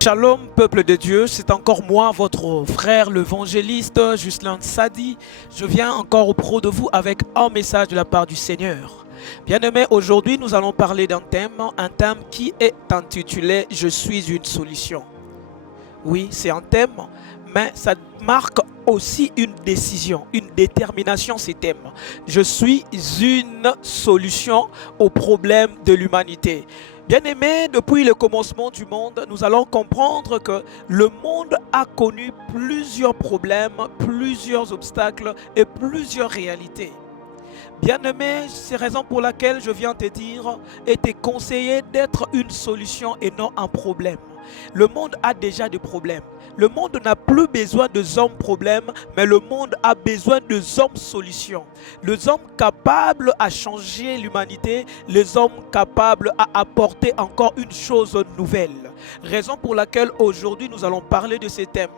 Shalom, peuple de Dieu, c'est encore moi, votre frère l'évangéliste Ghislain Sadi. Je viens encore auprès de vous avec un message de la part du Seigneur. Bien-aimés, aujourd'hui nous allons parler d'un thème qui est intitulé « Je suis une solution ». Oui, c'est un thème, mais ça marque aussi une décision, une détermination, ces thèmes. Je suis une solution aux problèmes de l'humanité. Bien-aimés, depuis le commencement du monde, nous allons comprendre que le monde a connu plusieurs problèmes, plusieurs obstacles et plusieurs réalités. Bien-aimé, c'est la raison pour laquelle je viens te dire et te conseiller d'être une solution et non un problème. Le monde a déjà des problèmes. Le monde n'a plus besoin de hommes problèmes, mais le monde a besoin de hommes solutions. Les hommes capables à changer l'humanité, les hommes capables à apporter encore une chose nouvelle. Raison pour laquelle aujourd'hui nous allons parler de ces thèmes.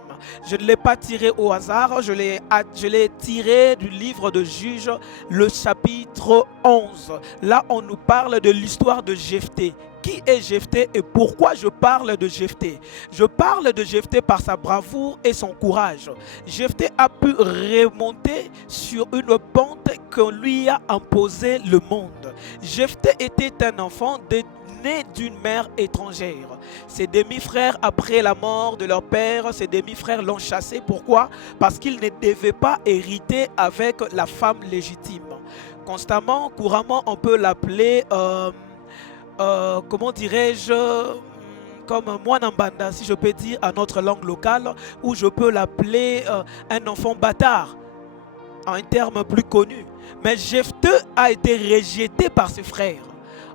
Je ne l'ai pas tiré au hasard, je l'ai tiré du livre de Juges, le chapitre 11. Là, on nous parle de l'histoire de Jephthé. Qui est Jephthé et pourquoi je parle de Jephthé? Je parle de Jephthé par sa bravoure et son courage. Jephthé a pu remonter sur une pente que lui a imposé le monde. Jephthé était un enfant né d'une mère étrangère. Ses demi-frères, après la mort de leur père, ses demi-frères l'ont chassé. Pourquoi? Parce qu'il ne devait pas hériter avec la femme légitime. Constamment, couramment, on peut l'appeler... comment dirais-je, comme Mwanambanda, si je peux dire à notre langue locale, ou je peux l'appeler un enfant bâtard, en un terme plus connu. Mais Jephthé a été rejeté par ses frères.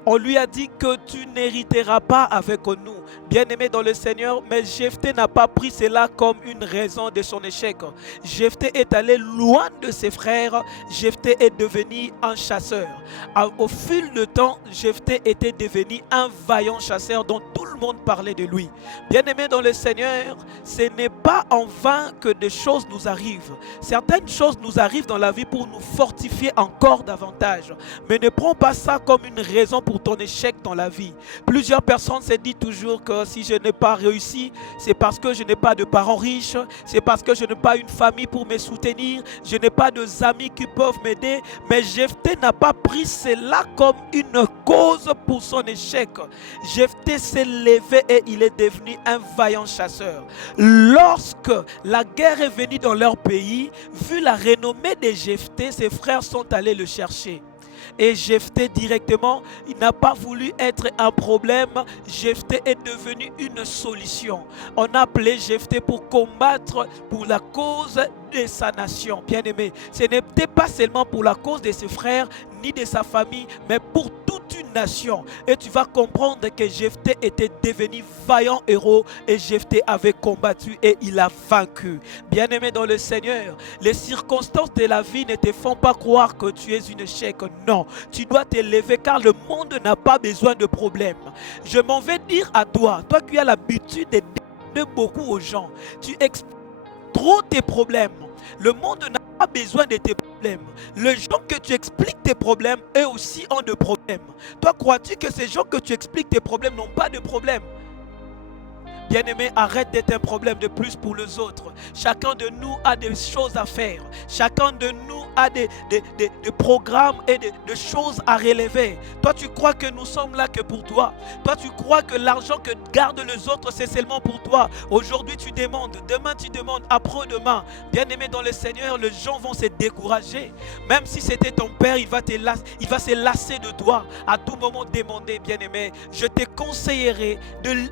On lui a dit que tu n'hériteras pas avec nous, bien-aimé dans le Seigneur, mais Jephthé n'a pas pris cela comme une raison de son échec. Jephthé est allé loin de ses frères, Jephthé est devenu un chasseur. Au fil du temps, Jephthé était devenu un vaillant chasseur dont tout le monde parlait de lui. Bien-aimé dans le Seigneur, ce n'est pas en vain que des choses nous arrivent. Certaines choses nous arrivent dans la vie pour nous fortifier encore davantage. Mais ne prends pas ça comme une raison pour ton échec dans la vie. Plusieurs personnes se disent toujours que si je n'ai pas réussi, c'est parce que je n'ai pas de parents riches, c'est parce que je n'ai pas une famille pour me soutenir, je n'ai pas d'amis qui peuvent m'aider. Mais Jephthé n'a pas pris cela comme une cause pour son échec. Jephthé s'est levé et il est devenu un vaillant chasseur. Lorsque la guerre est venue dans leur pays, vu la renommée de Jephthé, ses frères sont allés le chercher. Et Jephthé directement, il n'a pas voulu être un problème. Jephthé est devenu une solution. On a appelé Jephthé pour combattre pour la cause de sa nation. Bien-aimé, ce n'était pas seulement pour la cause de ses frères ni de sa famille, mais pour toute une nation. Et tu vas comprendre que Jephthé était devenu vaillant héros et Jephthé avait combattu et il a vaincu. Bien-aimé dans le Seigneur, les circonstances de la vie ne te font pas croire que tu es un échec. Non, tu dois t'élever car le monde n'a pas besoin de problèmes. Je m'en vais dire à toi, toi qui as l'habitude de donner beaucoup aux gens, tu expliques trop tes problèmes. Le monde n'a pas besoin de tes problèmes. Les gens que tu expliques tes problèmes, eux aussi ont des problèmes. Toi, crois-tu que ces gens que tu expliques tes problèmes n'ont pas de problèmes? Bien-aimé, arrête d'être un problème de plus pour les autres. Chacun de nous a des choses à faire. Chacun de nous a des programmes et des choses à relever. Toi, tu crois que nous sommes là que pour toi. Toi, tu crois que l'argent que gardent les autres, c'est seulement pour toi. Aujourd'hui, tu demandes. Demain, tu demandes. Après-demain. Bien-aimé dans le Seigneur, les gens vont se décourager. Même si c'était ton père, il va se lasser de toi. À tout moment, demander, bien-aimé. Je te conseillerais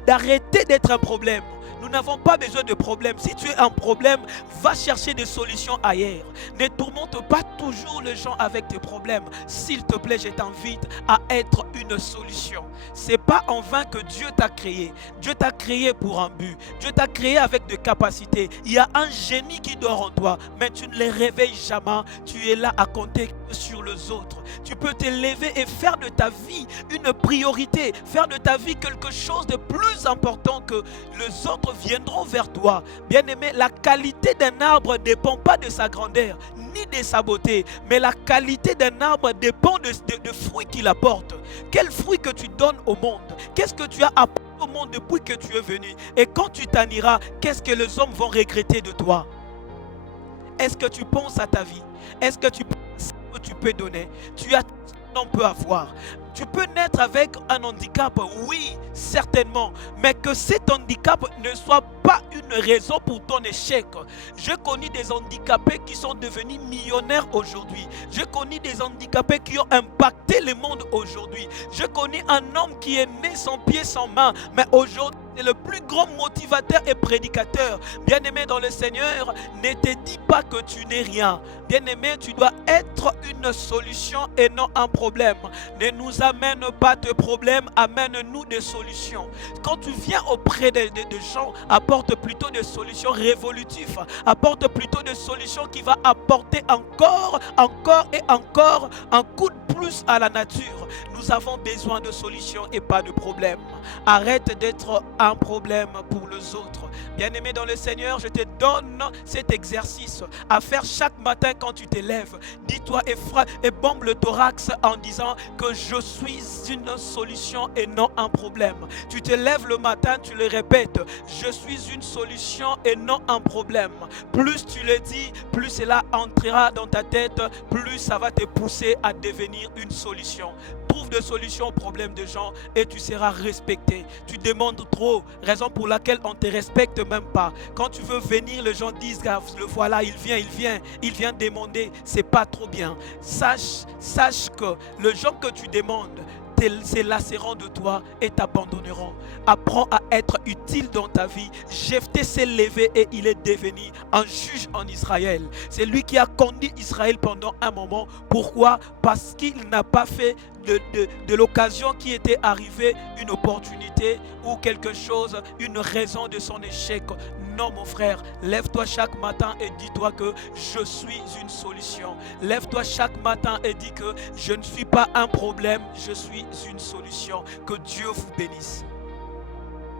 d'arrêter d'être un problème. Nous n'avons pas besoin de problème. Si tu es un problème, va chercher des solutions ailleurs. Ne tourmente pas toujours les gens avec tes problèmes. S'il te plaît, je t'invite à être une solution. C'est pas en vain que Dieu t'a créé. Dieu t'a créé pour un but. Dieu t'a créé avec des capacités. Il y a un génie qui dort en toi, mais tu ne les réveilles jamais. Tu es là à compter sur les autres. Tu peux te lever et faire de ta vie une priorité. Faire de ta vie quelque chose de plus important que les autres viendront vers toi. Bien-aimé, la qualité d'un arbre ne dépend pas de sa grandeur ni de sa beauté, mais la qualité d'un arbre dépend de fruits qu'il apporte. Quel fruit que tu donnes au monde? Qu'est-ce que tu as apporté au monde depuis que tu es venu. Et quand tu t'en iras, qu'est-ce que les hommes vont regretter de toi? Est-ce que tu penses à ta vie? Est-ce que tu penses à ce que tu peux donner? Tu as tout ce qu'on peut avoir. Tu peux naître avec un handicap, oui, certainement, mais que cet handicap ne soit pas une raison pour ton échec. Je connais des handicapés qui sont devenus millionnaires aujourd'hui. Je connais des handicapés qui ont impacté le monde aujourd'hui. Je connais un homme qui est né sans pied, sans main, mais aujourd'hui, c'est le plus grand motivateur et prédicateur. Bien-aimé dans le Seigneur, ne te dis pas que tu n'es rien. Bien-aimé, tu dois être une solution et non un problème. Ne nous amène pas de problème, amène-nous des solutions. Quand tu viens auprès de gens, apporte plutôt des solutions révolutives. Apporte plutôt des solutions qui vont apporter encore et encore un coup de plus à la nature. Nous avons besoin de solutions et pas de problèmes. Arrête d'être un problème pour les autres. Bien-aimé dans le Seigneur, je te donne cet exercice à faire chaque matin quand tu te lèves. Dis-toi et bombe le thorax en disant que je suis une solution et non un problème. Tu te lèves le matin, tu le répètes. Je suis une solution et non un problème. Plus tu le dis, plus cela entrera dans ta tête, plus ça va te pousser à devenir une solution. Trouve des solutions aux problèmes des gens et tu seras respecté. Tu demandes trop, raison pour laquelle on ne te respecte même pas. Quand tu veux venir, les gens disent, le voilà, il vient demander, c'est pas trop bien. Sache que les gens que tu demandes se lasseront de toi et t'abandonneront. Apprends à être utile dans ta vie. Jephthé s'est levé et il est devenu un juge en Israël. C'est lui qui a conduit Israël pendant un moment. Pourquoi? Parce qu'il n'a pas fait de l'occasion qui était arrivée une opportunité ou quelque chose, une raison de son échec. Non mon frère, lève-toi chaque matin et dis-toi que je suis une solution. Lève-toi chaque matin et dis que je ne suis pas un problème, je suis une solution. Que Dieu vous bénisse.